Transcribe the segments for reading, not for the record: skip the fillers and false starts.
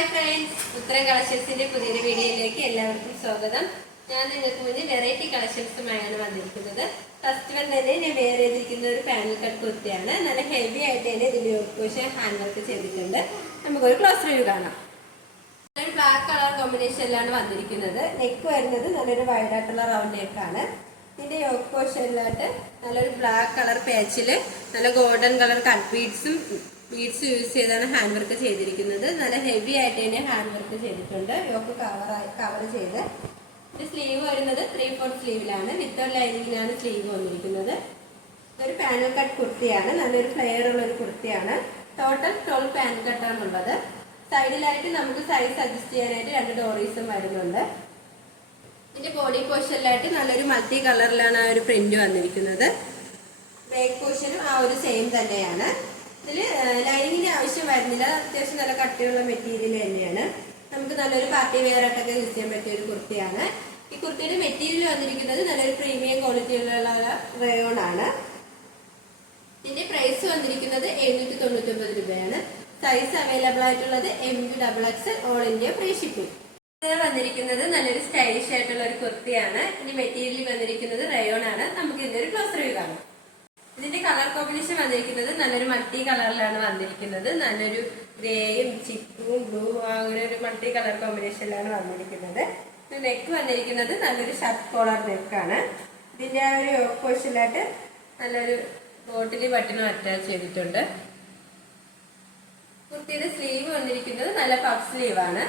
Hi friends, ഉത്തരം കളക്ഷൻസിന്റെ പുതിയൊരു വീഡിയോയിലേക്ക് എല്ലാവർക്കും സ്വാഗതം. ഞാൻ നിങ്ങൾക്ക് മുന്നിൽ വെറൈറ്റി കളക്ഷൻസുമായാണ് വന്നിരിക്കുന്നത്. ഫസ്റ്റ് വൺ തന്നെ ഞാൻ വെയർ ചെയ്തിരിക്കുന്ന ഒരു പാനൽ കട്ട് കുർത്തിയാണ്. നല്ല ഹെവി ആയിട്ട് തന്നെ ഇതിന്റെ പോർഷൻ ഹാൻഡ് വർക്ക് ചെയ്തിട്ടുണ്ട്. നമുക്കൊരു ക്ലോസ് റിവ്യൂ കാണാം. നല്ലൊരു ബ്ലാക്ക് കളർ കോമ്പിനേഷനിലാണ് വന്നിരിക്കുന്നത്. നെക്ക് വരുന്നത് നല്ലൊരു വൈഡ് ആയിട്ടുള്ള റൗണ്ട് നെക്കാണ്. ഇതിന്റെ യോക്ക് പോർഷനിലായിട്ട് നല്ലൊരു ബ്ലാക്ക് കളർ പാച്ചില് നല്ല golden colour cut beads use ചെയ്താണ് ഹാൻഡ് വർക്ക് ചെയ്തിരിക്കുന്നത്. നല്ല ഹെവി ആയിട്ട് തന്നെ ഹാൻഡ് വർക്ക് ചെയ്തിട്ടുണ്ട്. യോക്ക് കവർ ചെയ്ത് സ്ലീവ് വരുന്നത് 3/4 സ്ലീവിലാണ്. വിത്തൗട്ട് ലൈനിങ്ങിലാണ് സ്ലീവ് വന്നിരിക്കുന്നത്. ഇതൊരു പാനൽ കട്ട് കുർത്തിയാണ്. നല്ലൊരു ഫ്ലെയർ ഉള്ള ഒരു കുർത്തിയാണ്. ടോട്ടൽ 12 പാനൽ കട്ടാണ് ഉള്ളത്. സൈഡിലായിട്ട് നമുക്ക് സൈസ് അഡ്ജസ്റ്റ് ചെയ്യാനായിട്ട് 2 ഡോറീസും വരുന്നുണ്ട്. ഇതിന്റെ ബോഡി പോർഷനിലായിട്ട് നല്ലൊരു മൾട്ടി കളറിലാണ് ആ ഒരു പ്രിന്റ് വന്നിരിക്കുന്നത്. ബാക്ക് പോർഷനും ആ ഒരു സെയിം തന്നെയാണ്. ഇതിൽ ലൈനിങ്ങിന്റെ ആവശ്യം വരുന്നില്ല. അത്യാവശ്യം നല്ല കട്ടിയുള്ള മെറ്റീരിയൽ തന്നെയാണ്. നമുക്ക് നല്ലൊരു പാർട്ടി വെയർ ആയിട്ടൊക്കെ യൂസ് ചെയ്യാൻ പറ്റിയ ഒരു കുർത്തിയാണ്. ഈ കുർത്തിയുടെ മെറ്റീരിയൽ വന്നിരിക്കുന്നത് നല്ലൊരു പ്രീമിയം ക്വാളിറ്റിയിലുള്ള റയോൺ ആണ്. ഇതിന്റെ പ്രൈസ് വന്നിരിക്കുന്നത് 799 രൂപയാണ്. സൈസ് അവൈലബിൾ ആയിട്ടുള്ളത് MXXL all India free shipping. വന്നിരിക്കുന്നത് നല്ലൊരു സ്റ്റൈലിഷ് ആയിട്ടുള്ള ഒരു കുർത്തിയാണ്. ഇനി മെറ്റീരിയൽ വന്നിരിക്കുന്നത് റയോൺ ആണ്. നമുക്ക് ഇതിന്റെ ഒരു ക്ലോസ് റിവ്യൂ കാണാം. ഇതിന്റെ കളർ കോമ്പിനേഷൻ വന്നിരിക്കുന്നത് നല്ലൊരു മൾട്ടി കളറിലാണ് വന്നിരിക്കുന്നത്. നല്ലൊരു ഗ്രേയും ചിക്കും ബ്ലൂ അങ്ങനെ ഒരു മൾട്ടി കളർ കോമ്പിനേഷനിലാണ് വന്നിരിക്കുന്നത്. നെക്ക് വന്നിരിക്കുന്നത് നല്ലൊരു ഷർട്ട് കോളർ നെക്കാണ്. ഇതിന്റെ ആ ഒരു പോർഷനിലായിട്ട് നല്ലൊരു ബോട്ടിൽ ബട്ടണും അറ്റാച്ച് ചെയ്തിട്ടുണ്ട്. കുർത്തിയുടെ സ്ലീവ് വന്നിരിക്കുന്നത് നല്ല പഫ് സ്ലീവാണ്.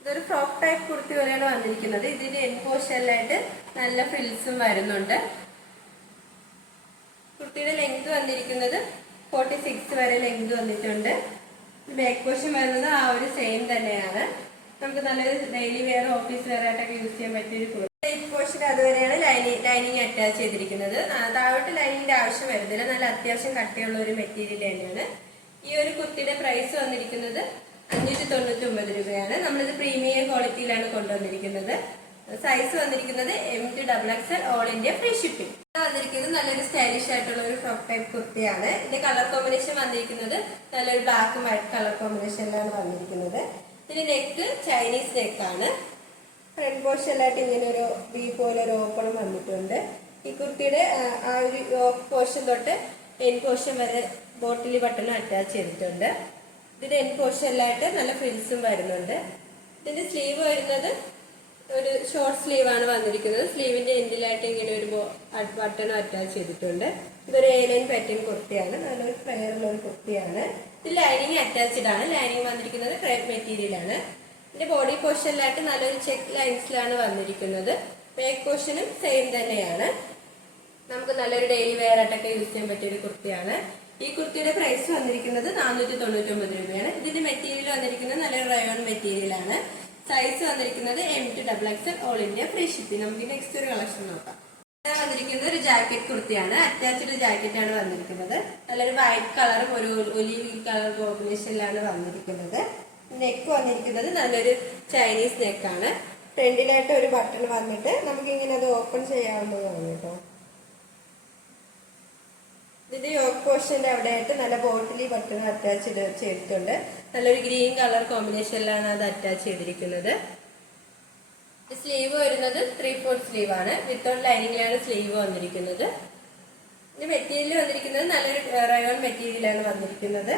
ഇതൊരു ഫ്രോക്ക് ടൈപ്പ് കുർത്തി പോലെയാണ് വന്നിരിക്കുന്നത്. ഇതിന്റെ എൻ പോർഷനിലായിട്ട് നല്ല ഫ്രിൽസും വരുന്നുണ്ട്. കുർത്തിയുടെ ലെങ്ത് വന്നിരിക്കുന്നത് 46 വരെ ലെങ്ത് വന്നിട്ടുണ്ട്. ബാക്ക് പോർഷൻ വരുന്നത് ആ ഒരു സെയിം തന്നെയാണ്. നമുക്ക് നല്ലൊരു ഡെയിലി വെയർ ഓഫീസ് വെയർ ആയിട്ടൊക്കെ യൂസ് ചെയ്യാൻ പറ്റിയൊരു കുർത്തി. ഈ പോർഷൻ അതുവരെയാണ് ലൈനിങ് അറ്റാച്ച് ചെയ്തിരിക്കുന്നത്. താഴോട്ട് ലൈനിങ്ങിന്റെ ആവശ്യം വരുന്നില്ല. നല്ല അത്യാവശ്യം കട്ടിയുള്ള ഒരു മെറ്റീരിയൽ തന്നെയാണ്. ഈ ഒരു കുർത്തിയുടെ പ്രൈസ് വന്നിരിക്കുന്നത് 599 രൂപയാണ്. നമ്മളിത് പ്രീമിയം ക്വാളിറ്റിയിലാണ് കൊണ്ടുവന്നിരിക്കുന്നത്. സൈസ് വന്നിരിക്കുന്നത് MXXL all India free shipping. വന്നിരിക്കുന്നത് നല്ലൊരു സ്റ്റൈലിഷ് ആയിട്ടുള്ള ഒരു ഫ്രോക്ക് ടൈപ്പ് കുർത്തിയാണ്. ഇതിന്റെ കളർ കോമ്പിനേഷൻ വന്നിരിക്കുന്നത് നല്ലൊരു ബ്ലാക്കും വൈറ്റ് കളർ കോമ്പിനേഷനിലാണ് വന്നിരിക്കുന്നത്. ഇതിന്റെ നെക്ക് ചൈനീസ് നെക്കാണ്. ഫ്രണ്ട് പോർഷനിലായിട്ട് ഇങ്ങനെ ഒരു ബി പോലെ ഒരു ഓപ്പണും വന്നിട്ടുണ്ട്. ഈ കുർത്തിയുടെ ആ ഒരു പോർഷൻ തൊട്ട് എൻ പോർഷൻ വരെ ബോട്ടിൽ ബട്ടണും അറ്റാച്ച് ചെയ്തിട്ടുണ്ട്. ഇതിന്റെ എൻ പോർഷനിലായിട്ട് നല്ല ഫ്രിൽസും വരുന്നുണ്ട്. ഇതിന്റെ സ്ലീവ് വരുന്നത് ഒരു ഷോർട്ട് സ്ലീവ് ആണ് വന്നിരിക്കുന്നത്. സ്ലീവിന്റെ എൻഡിലായിട്ട് ഇങ്ങനെ ഒരു ബട്ടണും അറ്റാച്ച് ചെയ്തിട്ടുണ്ട്. ഇതൊരു A-line പാറ്റേൺ കുർത്തിയാണ്. നല്ലൊരു ഫ്ലെയർ ഉള്ള ഒരു കുർത്തിയാണ്. ഇത് ലൈനിങ് അറ്റാച്ച്ഡ് ആണ്. ലൈനിങ് വന്നിരിക്കുന്നത് ക്രേപ്പ് മെറ്റീരിയൽ ആണ്. ഇതിന്റെ ബോഡി പോർഷനിലായിട്ട് നല്ലൊരു ചെക്ക് ലൈൻസിലാണ് വന്നിരിക്കുന്നത്. ബാക്ക് പോർഷനും സെയിം തന്നെയാണ്. നമുക്ക് നല്ലൊരു ഡെയിലി വെയർ ആയിട്ടൊക്കെ യൂസ് ചെയ്യാൻ പറ്റിയ ഒരു കുർത്തിയാണ്. ഈ കുർത്തിയുടെ പ്രൈസ് വന്നിരിക്കുന്നത് 499 രൂപയാണ്. ഇതിന്റെ മെറ്റീരിയൽ വന്നിരിക്കുന്നത് നല്ലൊരു റയോൺ മെറ്റീരിയൽ ആണ്. സൈസ് വന്നിരിക്കുന്നത് MXXL all India free shipping. നമുക്ക് നെക്സ്റ്റ് ഒരു കളക്ഷൻ നോക്കാം. വന്നിരിക്കുന്നത് ഒരു ജാക്കറ്റ് കുർത്തിയാണ്. അറ്റാച്ച്ഡ് ജാക്കറ്റ് ആണ് വന്നിരിക്കുന്നത്. നല്ലൊരു വൈറ്റ് കളറും ഒരു ഒലിവ് കളർ കോമ്പിനേഷനിലാണ് വന്നിരിക്കുന്നത്. നെക്ക് വന്നിരിക്കുന്നത് നല്ലൊരു ചൈനീസ് നെക്കാണ്. ഫ്രണ്ടിലായിട്ട് ഒരു ബട്ടൺ വന്നിട്ട് നമുക്ക് ഇങ്ങനെ അത് ഓപ്പൺ ചെയ്യാവുന്നതാണ് കേട്ടോ. ഇതിന്റെ യോക്ക് പോർഷന്റെ അവിടെയായിട്ട് നല്ല ബോട്ടിൽ ബട്ടൺ അറ്റാച്ച് ചെയ്തിട്ടുണ്ട്. നല്ലൊരു ഗ്രീൻ കളർ കോമ്പിനേഷനിലാണ് അത് അറ്റാച്ച് ചെയ്തിരിക്കുന്നത്. സ്ലീവ് വരുന്നത് 3/4 സ്ലീവ് ആണ്. വിത്തൗട്ട് ലൈനിങ്ങിലാണ് സ്ലീവ് വന്നിരിക്കുന്നത്. ഇതിന്റെ മെറ്റീരിയൽ വന്നിരിക്കുന്നത് നല്ലൊരു റയോൺ മെറ്റീരിയലാണ് വന്നിരിക്കുന്നത്.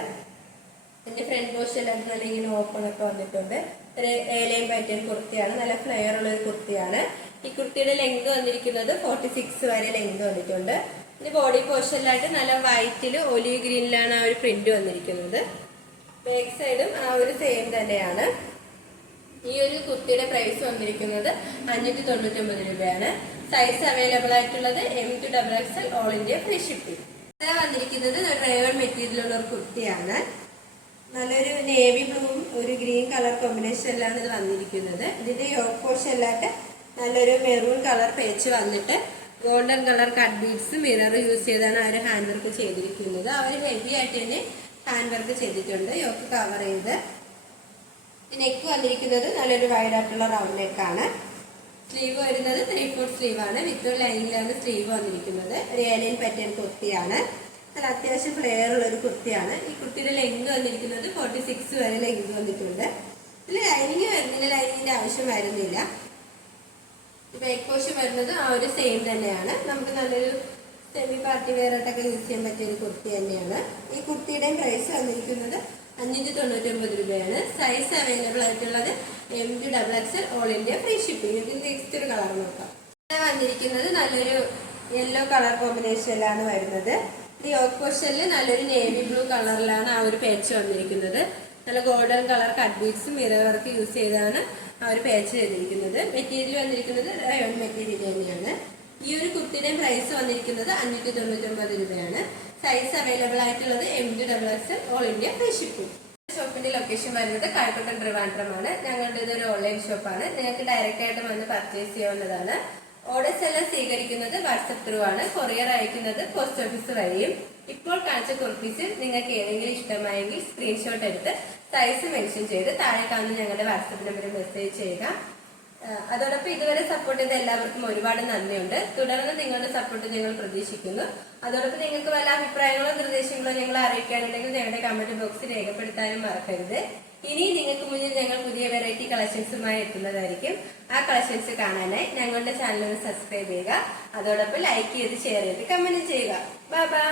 ഇതിന്റെ ഫ്രണ്ട് പോർഷനിലായിട്ട് നല്ല ഇങ്ങനെ ഓപ്പൺ ഒക്കെ വന്നിട്ടുണ്ട്. ഒരു A-line പാറ്റേൺ കുർത്തിയാണ്. നല്ല ഫ്ലെയർ ഉള്ള ഒരു കുർത്തിയാണ്. ഈ കുർത്തിയുടെ ലെങ്ത് വന്നിരിക്കുന്നത് 46 വരെ ലെങ്ത് വന്നിട്ടുണ്ട്. ഇതിന്റെ ബോഡി പോർഷനിലായിട്ട് നല്ല വൈറ്റിൽ ഒലിവ് ഗ്രീനിലാണ് ആ ഒരു പ്രിന്റ് വന്നിരിക്കുന്നത്. ബാക്ക് സൈഡും ആ ഒരു സെയിം തന്നെയാണ്. ഈ ഒരു കുർത്തിയുടെ പ്രൈസ് വന്നിരിക്കുന്നത് 599 രൂപയാണ്. സൈസ് അവൈലബിൾ ആയിട്ടുള്ളത് MXXL all India free shipping. ഇത് വന്നിരിക്കുന്നത് ഒരു റയോൺ മെറ്റീരിയൽ ഉള്ള ഒരു കുർത്തിയാണ്. നല്ലൊരു നേവി ബ്ലൂവും ഒരു ഗ്രീൻ കളർ കോമ്പിനേഷനിലാണ് ഇത് വന്നിരിക്കുന്നത്. ഇതിന്റെ യോക്ക് പോർഷനിലായിട്ട് നല്ലൊരു മെറൂൺ കളർ പേച്ച് വന്നിട്ട് golden colour cut beads mirror use ചെയ്താണ് അവർ ഹാൻഡ് വർക്ക് ചെയ്തിരിക്കുന്നത്. അവർ ഹെവി ആയിട്ട് തന്നെ ഹാൻഡ് വർക്ക് ചെയ്തിട്ടുണ്ട്. യോക്ക് കവർ ചെയ്ത് നെക്ക് വന്നിരിക്കുന്നത് നല്ലൊരു വൈഡ് ആയിട്ടുള്ള റൗണ്ട് നെക്കാണ്. സ്ലീവ് വരുന്നത് 3/4 സ്ലീവ് ആണ്. വിത്തൗട്ട് ലൈനിങ്ങിലാണ് സ്ലീവ് വന്നിരിക്കുന്നത്. ഒരു A-line പാറ്റേൺ കുർത്തിയാണ്. നല്ല അത്യാവശ്യം ഫ്ലെയർ ഉള്ള ഒരു കുർത്തിയാണ്. ഈ കുർത്തിയുടെ ലെങ്ത് വന്നിരിക്കുന്നത് 46 വരെ ലെങ്ത് വന്നിട്ടുണ്ട്. ഇതിൽ ലൈനിങ് വരുന്നില്ല, ലൈനിങ്ങിന്റെ ആവശ്യം വരുന്നില്ല. ബാക്ക് പോർഷൻ വരുന്നത് ആ ഒരു സെയിം തന്നെയാണ്. നമുക്ക് നല്ലൊരു സെമി പാർട്ടി വെയർ ആയിട്ടൊക്കെ യൂസ് ചെയ്യാൻ പറ്റിയ ഒരു കുർത്തി തന്നെയാണ്. ഈ കുർത്തിയുടെയും പ്രൈസ് വന്നിരിക്കുന്നത് 599 രൂപയാണ്. സൈസ് അവൈലബിൾ ആയിട്ടുള്ളത് MD XXL all India free shipping. ഇതിന്റെ നെക്സ്റ്റ് ഒരു കളർ നോക്കാം. വന്നിരിക്കുന്നത് നല്ലൊരു യെല്ലോ കളർ കോമ്പിനേഷനിലാണ് വരുന്നത്. ഈ യോക്ക് പോർഷനിൽ നല്ലൊരു നേവി ബ്ലൂ കളറിലാണ് ആ ഒരു പേച്ച് വന്നിരിക്കുന്നത്. നല്ല ഗോൾഡൻ കളർ കട്ട് ബീഡ്സും മിറർ വർക്ക് യൂസ് ചെയ്താണ് ആ ഒരു പേച്ച് ചെയ്തിരിക്കുന്നത്. മെറ്റീരിയൽ വന്നിരിക്കുന്നത് റയോൺ മെറ്റീരിയൽ തന്നെയാണ്. ഈ ഒരു കുർത്തിയുടെയും പ്രൈസ് വന്നിരിക്കുന്നത് 599 രൂപയാണ്. സൈസ് അവൈലബിൾ ആയിട്ടുള്ളത് MD XXL all India free shipping. ഷോപ്പിന്റെ ലൊക്കേഷൻ വരുന്നത് കഴക്കൂട്ടം ട്രിവാൻഡ്രമാണ്. ഞങ്ങളുടെ ഇതൊരു ഓൺലൈൻ ഷോപ്പാണ്. നിങ്ങൾക്ക് ഡയറക്റ്റ് ആയിട്ട് വന്ന് പർച്ചേസ് ചെയ്യാവുന്നതാണ്. ഓർഡേഴ്സ് എല്ലാം സ്വീകരിക്കുന്നത് വാട്സപ്പ് ത്രൂ ആണ്. കൊറിയർ അയക്കുന്നത് പോസ്റ്റ് ഓഫീസ് വഴിയും. ഇപ്പോൾ കാണിച്ച കുർത്തീസ് നിങ്ങൾക്ക് ഏതെങ്കിലും ഇഷ്ടമായെങ്കിൽ സ്ക്രീൻഷോട്ട് എടുത്ത് സൈസ് മെൻഷൻ ചെയ്ത് താഴെ കാണുന്ന ഞങ്ങളുടെ വാട്സപ്പ് നമ്പറിൽ മെസ്സേജ് ചെയ്യുക. അതോടൊപ്പം ഇതുവരെ സപ്പോർട്ട് ചെയ്ത എല്ലാവർക്കും ഒരുപാട് നന്ദിയുണ്ട്. തുടർന്ന് നിങ്ങളുടെ സപ്പോർട്ട് ഞങ്ങൾ പ്രതീക്ഷിക്കുന്നു. അതോടൊപ്പം നിങ്ങൾക്ക് വല്ല അഭിപ്രായങ്ങളോ നിർദ്ദേശങ്ങളോ ഞങ്ങളെ അറിയിക്കാനുണ്ടെങ്കിൽ ഞങ്ങളുടെ കമന്റ് ബോക്സിൽ രേഖപ്പെടുത്താനും മറക്കരുത്. ഇനി നിങ്ങൾക്ക് മുന്നിൽ ഞങ്ങൾ പുതിയ വെറൈറ്റി കളക്ഷൻസുമായി എത്തുന്നതായിരിക്കും. ആ കളക്ഷൻസ് കാണാനായി ഞങ്ങളുടെ ചാനൽ സബ്സ്ക്രൈബ് ചെയ്യുക. അതോടൊപ്പം ലൈക്ക് ചെയ്ത് ഷെയർ ചെയ്ത് കമന്റ് ചെയ്യുക. Bye bye.